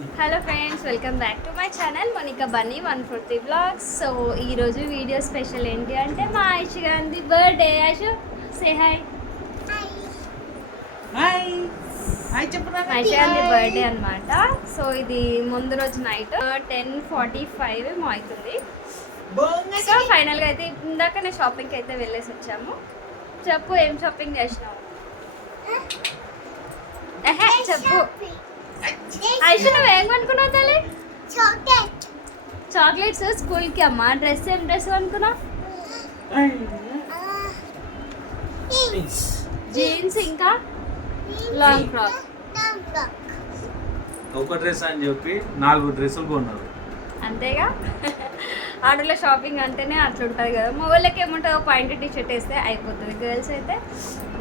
Hello friends, welcome back to my channel Monika Bunny 140 blogs. So ఈరోజు video special ఏంటి అంటే మా Aishu Gandhi birthday. Aishu say hi. Aishu Gandhi birthday అనమాట. సో ఇది ముందు రోజు నైట్ 10:45 ఏమో అవుతుంది. సో ఫైనల్గా అయితే ఇందాకనే షాపింగ్కి అయితే వెళ్ళేసి వచ్చాము. చెప్పు, ఏం షాపింగ్ చేసినావు? చెప్పు ఐషు, నువ్వేం కొనుక్కున్నావు తల్లి? చాక్లెట్స్ స్కూల్కి అమ్మా. డ్రెస్ ఏం డ్రెస్ కొనుక్కున్నావు? జీన్స్ ఇంకా లాంగ్ ఫ్రాక్. ఒక డ్రెస్ అని చెప్పి 4 డ్రెస్సులు కొన్నారు. అంతేగా, ఆటోలో షాపింగ్ అంటేనే అట్లా ఉంటుంది కదా. మా వాళ్ళకి ఏముంటుంది, ఒక పాయింట్ టీ షర్ట్ వేస్తే అయిపోతుంది. గర్ల్స్ అయితే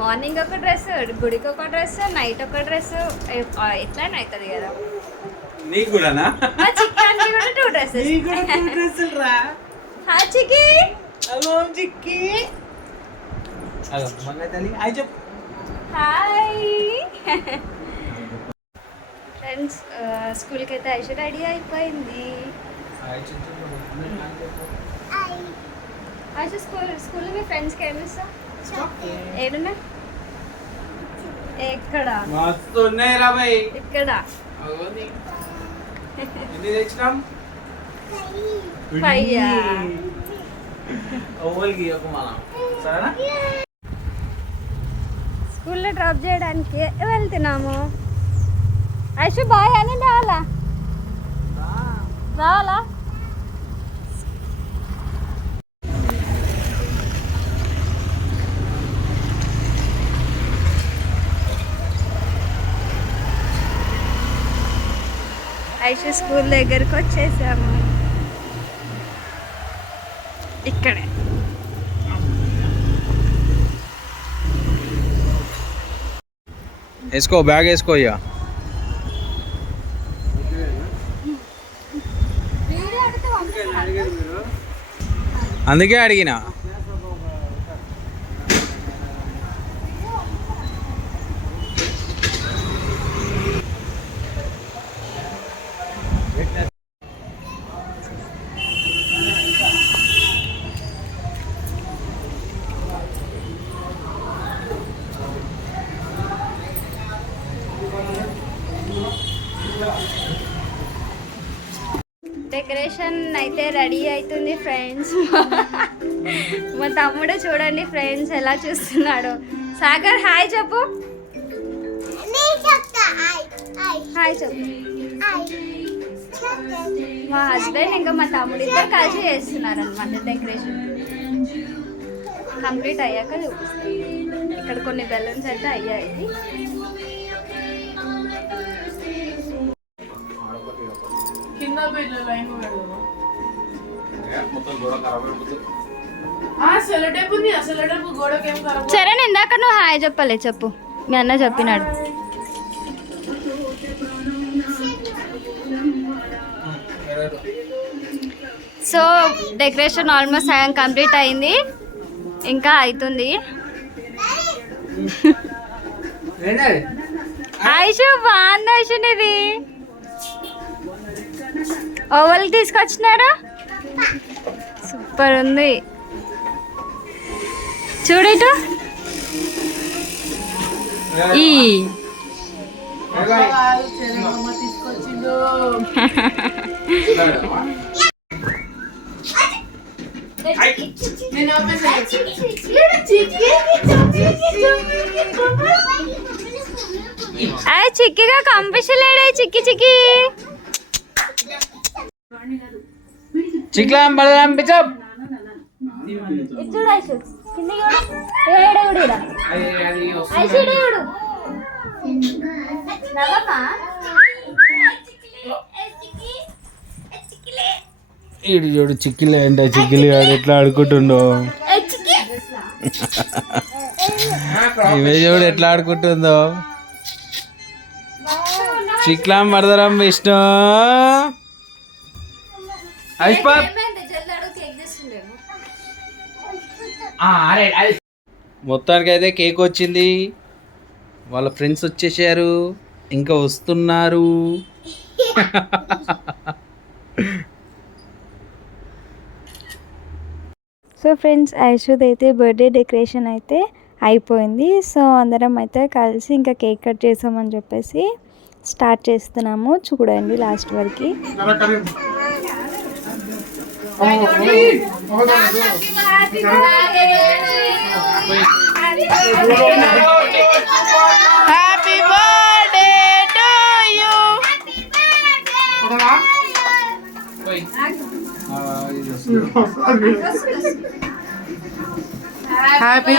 మార్నింగ్ ఒక డ్రెస్, గుడికి ఒక డ్రెస్, నైట్ ఒక డ్రెస్, ఎట్లయినా అవుతుంది కదా. నీకు కూడానా? చిక్కి కూడా 2 డ్రెస్సెస్. హాయ్ చిక్కి. హలో చిక్కి. హలో మంగ తల్లి. హాయ్ చెప్పు. హాయ్ ఫ్రెండ్స్, స్కూల్కి అయితే ఐషు రెడీ అయిపోయింది. ఐషు స్కూల్లో మీ ఫ్రెండ్స్కి ఏమి ఇస్తావు? ఏడున్నా? ఎక్కడ? మస్తు ఉన్నాయి రా భయ్. ఇక్కడ ఎన్ని తెచ్చినాం? 5. ఓవల్కి ఒక మనం సరేనా? స్కూల్లో డ్రాప్ చేయడానికి వెళ్తున్నాము. ఐషు బాయ్ అని రావాలా? రావాలా? ఐషు స్కూల్ దగ్గరకు వచ్చేసాము. ఇక్కడే వేసుకో, బ్యాగ్ వేసుకో. ఇక అందుకే అడిగిన. డెకరేషన్ అయితే రెడీ అవుతుంది ఫ్రెండ్స్. మా తమ్ముడు చూడండి ఫ్రెండ్స్ ఎలా చూస్తున్నాడు. సాగర్ హాయ్ చెప్పు. హాయ్ చెప్పు. మా హస్బెండ్ ఇంకా మా తమ్ముడు ఇద్దరు కలిసి చేస్తున్నారు అనమాట. డెకరేషన్ కంప్లీట్ అయ్యాక చూపిస్తాను. ఇక్కడ కొన్ని బెలూన్స్ అయితే అయ్యాయి. సరే, ఇందాక నువ్వు హాయ్ చెప్పలే, చెప్పు. మీ అన్న చెప్పినాడు. సో డెకరేషన్ ఆల్మోస్ట్ సగం కంప్లీట్ అయింది, ఇంకా అవుతుంది. ఐషు బాగుంది. ఐషునిది ఓవల్ తీసుకొచ్చినారా? సూపర్ ఉంది. చూడు ఇటు. ఈ చిక్కిగా కంపిస్తలేడే. చిక్కి చిక్కి చిక్లాం బలరాం పిచప్. ఈడు చూడు చిక్కిలే అంటే చిక్కిలి ఆడు ఎట్లా ఆడుకుంటుండో. ఇవే చూడు ఎట్లా ఆడుకుంటుందో. చిక్లాం బలరాం విష్ణు. మొత్తానికి అయితే కేక్ వచ్చింది. వాళ్ళ ఫ్రెండ్స్ వచ్చేసారు, ఇంకా వస్తున్నారు. సో ఫ్రెండ్స్, ఐషుద్ అయితే బర్త్డే డెకరేషన్ అయితే అయిపోయింది. సో అందరం అయితే కలిసి ఇంకా కేక్ కట్ చేసామని చెప్పేసి స్టార్ట్ చేస్తున్నాము. చూడండి లాస్ట్ వరకు. Happy birthday to you. Happy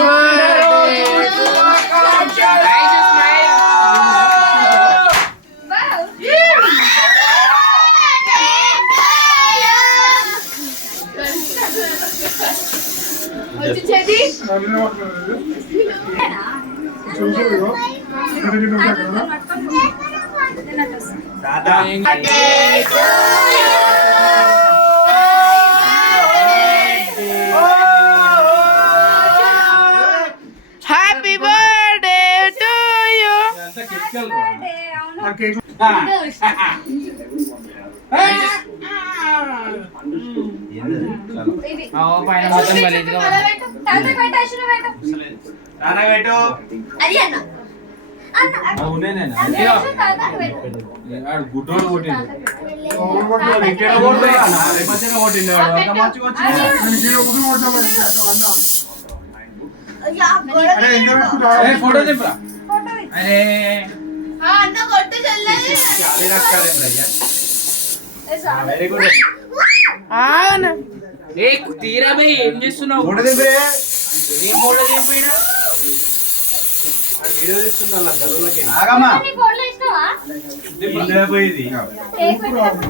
happy birthday to you. గుడ్డోడు కొట్టిండు ఫోటో చెప్పరా. Very good. తీరా భయ్ ఏం చేస్తున్నావు? ఫోటో దింపే. ఏం ఫోటో దింపినా? వీడియో తీస్తున్నా గదులకి. ఆగమ్మా. పోయింది కేక్ పెట్టినప్పుడు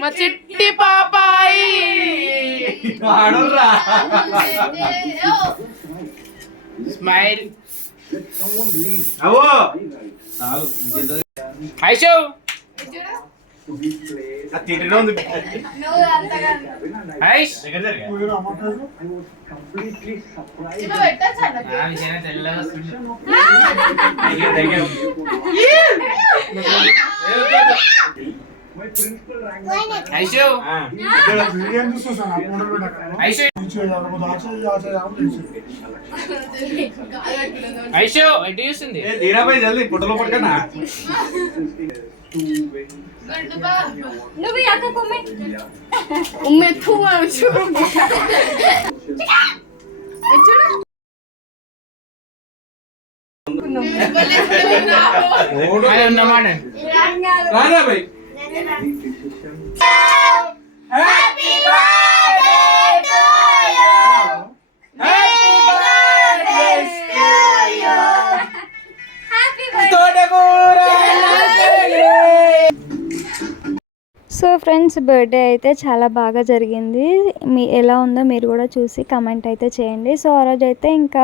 మా చిట్టి పాపాయి స్మైల్. ఐషు ఐష్ తెల్లగా ఐషు ఐషు ఐషు ఎటు చూస్తుంది? తీరాబాయి జల్దీ ఫోటోలో పట్టుకన్నా. నువ్వు అక్క కుమ్మే ఉన్నమాట రాబాయి happy birthday to you. Happy birthday to you. Happy so friends, birthday అయితే చాలా బాగా జరిగింది. ఎలా ఉందో మీరు కూడా చూసి కమెంట్ అయితే చేయండి. సో ఆ రోజు అయితే ఇంకా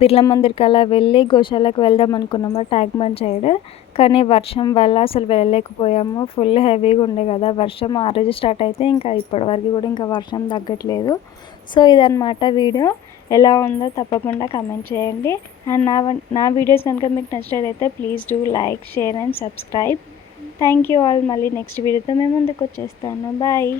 బిర్లా మందిర్కి అలా వెళ్ళి గోశాలకు వెళ్దాం అనుకున్నాము, ట్యాంక్ బండ్ సైడ్. కానీ వర్షం వల్ల అసలు వెళ్ళలేకపోయాము. ఫుల్ హెవీగా ఉండే కదా వర్షం. ఆ రోజు స్టార్ట్ అయితే ఇంకా ఇప్పటివరకు కూడా ఇంకా వర్షం తగ్గట్లేదు. సో ఇదన్నమాట వీడియో. ఎలా ఉందో తప్పకుండా కమెంట్ చేయండి. అండ్ నా వీడియోస్ కనుక మీకు నచ్చినట్లయితే please do like, share and subscribe. Thank you all. మళ్ళీ నెక్స్ట్ వీడియోతో మేము ముందుకు వచ్చేస్తాను. బాయ్.